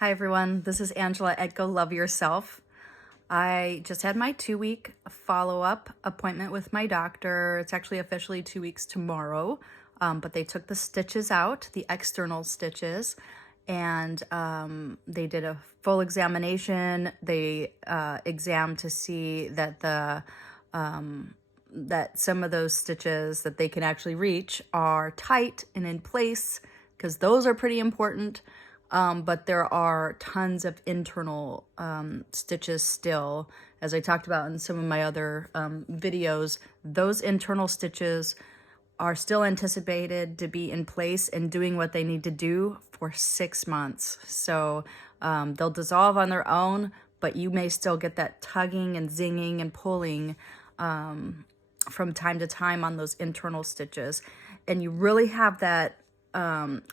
Hi everyone, this is Angela at Go Love Yourself. I just had my 2-week follow-up appointment with my doctor. It's actually officially 2 weeks tomorrow, but they took the stitches out, the external stitches, and they did a full examination. They examined to see that that some of those stitches that they can actually reach are tight and in place, because those are pretty important. But there are tons of internal stitches still. As I talked about in some of my other videos, those internal stitches are still anticipated to be in place and doing what they need to do for 6 months. So they'll dissolve on their own, but you may still get that tugging and zinging and pulling from time to time on those internal stitches. And you really have that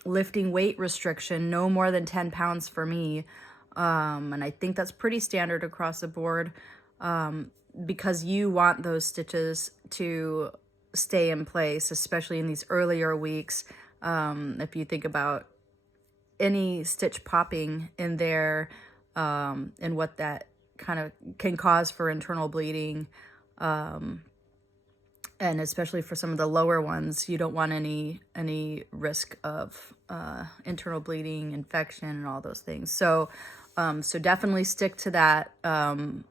lifting weight restriction, no more than 10 pounds for me. And I think that's pretty standard across the board, because you want those stitches to stay in place, especially in these earlier weeks. If you think about any stitch popping in there, and what that kind of can cause for internal bleeding, and especially for some of the lower ones, you don't want any risk of internal bleeding, infection, and all those things. So so definitely stick to that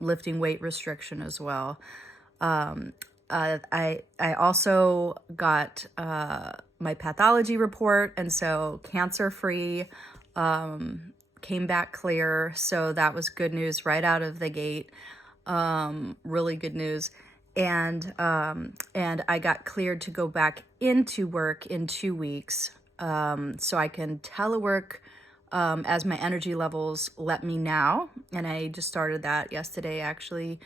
lifting weight restriction as well. I also got my pathology report, and so cancer-free, came back clear. So that was good news right out of the gate. Really good news. And I got cleared to go back into work in 2 weeks. So I can telework as my energy levels let me now. And I just started that yesterday, actually,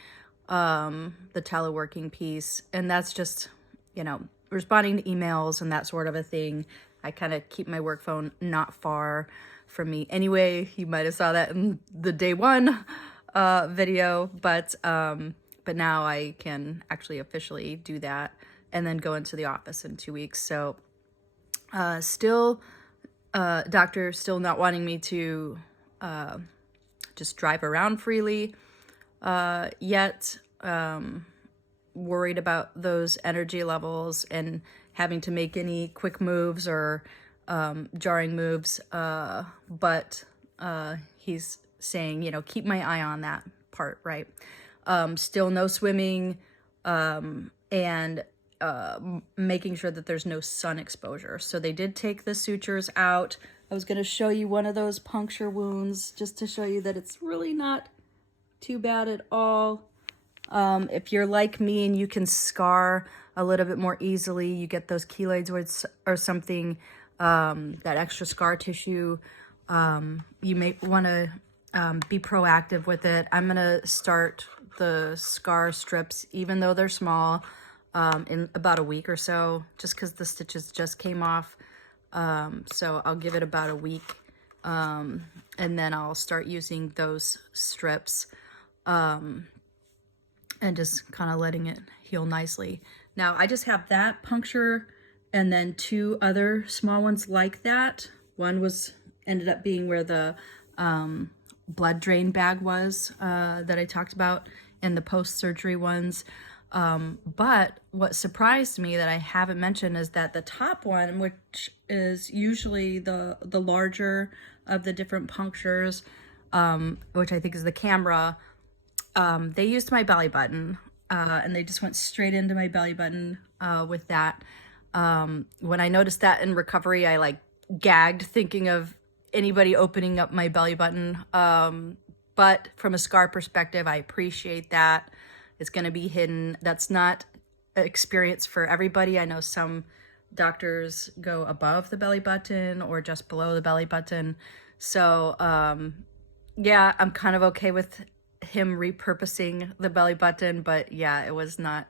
the teleworking piece. And that's just, responding to emails and that sort of a thing. I kind of keep my work phone not far from me. Anyway, you might have saw that in the day one video, but now I can actually officially do that and then go into the office in 2 weeks. So still, doctor still not wanting me to just drive around freely yet. Worried about those energy levels and having to make any quick moves or jarring moves. But he's saying, keep my eye on that part, right? Still no swimming, and making sure that there's no sun exposure. So they did take the sutures out. I was going to show you one of those puncture wounds just to show you that it's really not too bad at all. If you're like me and you can scar a little bit more easily, you get those keloids or something, that extra scar tissue, you may want to be proactive with it. I'm going to start the scar strips, even though they're small, in about a week or so, just because the stitches just came off. So I'll give it about a week, and then I'll start using those strips, and just kind of letting it heal nicely. Now I just have that puncture and then 2 other small ones like that. One ended up being where the blood drain bag was, that I talked about, and the post-surgery ones. But what surprised me that I haven't mentioned is that the top one, which is usually the larger of the different punctures, which I think is the camera, they used my belly button, and they just went straight into my belly button with that. When I noticed that in recovery, I like gagged thinking of anybody opening up my belly button. But from a scar perspective, I appreciate that. It's going to be hidden. That's not an experience for everybody. I know some doctors go above the belly button or just below the belly button. So yeah, I'm kind of okay with him repurposing the belly button, but yeah, it was not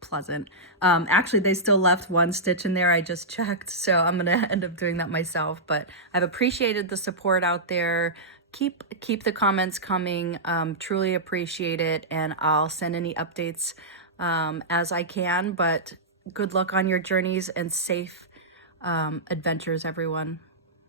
pleasant. Actually, they still left 1 stitch in there. I just checked, so I'm gonna end up doing that myself. But I've appreciated the support out there. Keep the comments coming. Truly appreciate it, and I'll send any updates as I can. But good luck on your journeys and safe adventures, everyone.